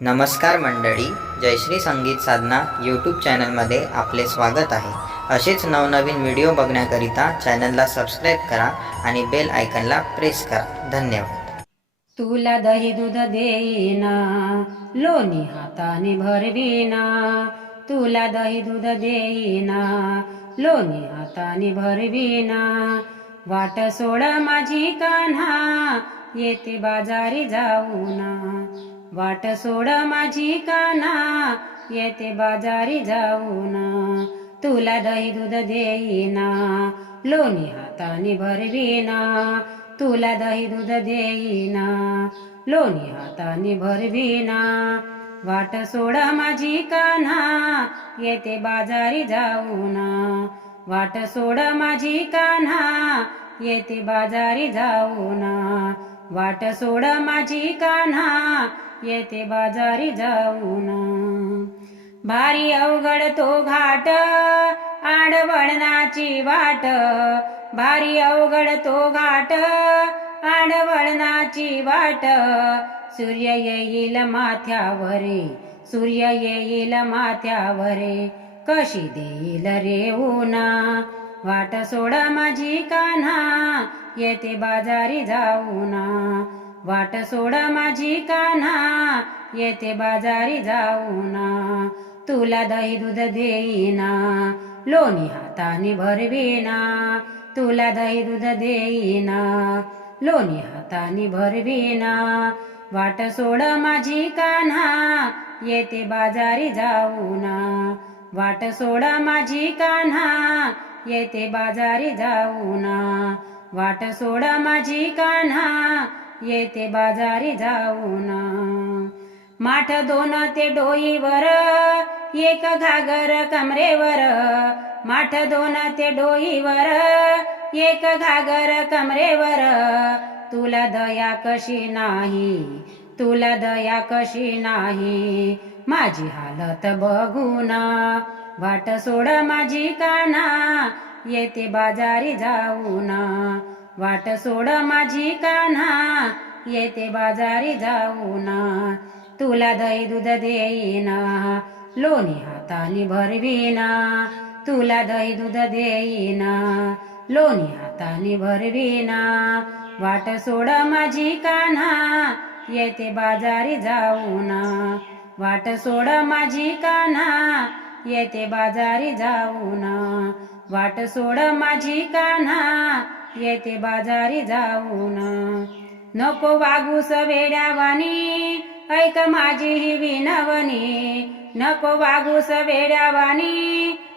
नमस्कार मंडळी जयश्री संगीत साधना यूट्यूब चॅनलमध्ये आपले स्वागत आहे. असेच नवनवीन व्हिडिओ बघण्याकरिता चॅनलला सबस्क्राईब करा आणि बेल आयकनला प्रेस करा. धन्यवाद. तुला दही दूध देईना लोणी हाताने भरविना. तुला दही दूध देईना लोणी हाताने भरविना. वाट सोड माझी कान्हा येते बाजारी जाऊना. वाट सोड माझी कान्हा येते बाजारी जाऊन. तुला दही दूध देईना लोणी हाताने भरविना. तुला दही दूध देईना लोणी हाताने भरविना. वाट सोड माझी कान्हा येते बाजारी जाऊना. वाट सोड माझी कान्हा येते बाजारी जाऊना. वाट सोड माझी कान्हा येते बाजारी जाऊन. भारी अवघड तो घाट आडवळणाची वाट. भारी अवघड तो घाट आडवळणाची वाट. सूर्य येईल माथ्यावरे सूर्य येईल माथ्यावरे कशी देईल रे उना वाट सोडा माझी कान्हा येते बाजारी जाऊना. वाट सोडा माझी कान्हा येते बाजारी जाऊना. तुला दही दूध देईना लोणी हाताने भरविना. तुला दही दूध देईना लोणी हाताने भरविना. वाट सोड माझी कान्हा येते बाजारी जाऊना. वाट सोड माझी कान्हा येते बाजारी जाऊना. वाट सोड माझी कान्हा येते बाजारी जाऊना. माठ दोन ते डोईवर एक घागर कमरेवर. माठ दोन ते डोईवर एक घागर कमरेवर. तुला दया कशी नाही तुला दया कशी नाही माझी हालत बघूना वाट सोड माझी काना येते बाजारी जाऊना वाट सोड माझी कान्हा येते बाजारी जाऊना तुला दही दूध देईना लोणी हाताने भरविना. तुला दही दूध देईना लोणी हाताने भरविना. वाट सोड माझी कान्हा येते बाजारी जाऊना वाट सोड माझी कान्हा येते बाजारी जाऊन. वाट सोड माझी कान्हा येते बाजारी जाऊन. नको वागूस वेड्यावानी ऐक माझी ही विनवणी नको वागूस वेड्यावानी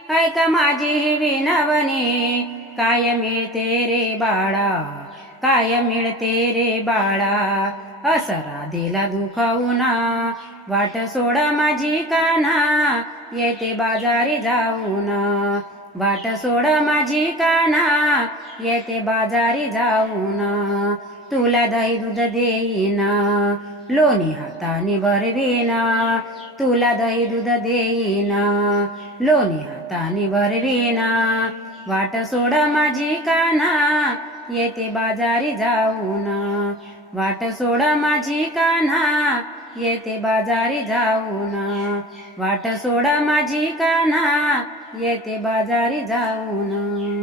ऐक माझी ही विनवणी काय मिळते रे बाळा काय मिळते रे बाळा असरा दिला दुखवूना वाट सोड माझी कान्हा. येते बाजारी जाऊन. वाट सोड माझी कान्हा. येते बाजारी जाऊन. तुला दही दूध देईन. लोणी हाताने भरवीन. तुला दही दूध देईन. लोणी हाताने भरवीन. वाट सोड माझी कान्हा. येते बाजारी जाऊन. वाट सोड माझी कान्हा येते बाजारी जाऊन. वाट सोड माझी कान्हा येते बाजारी जाऊन.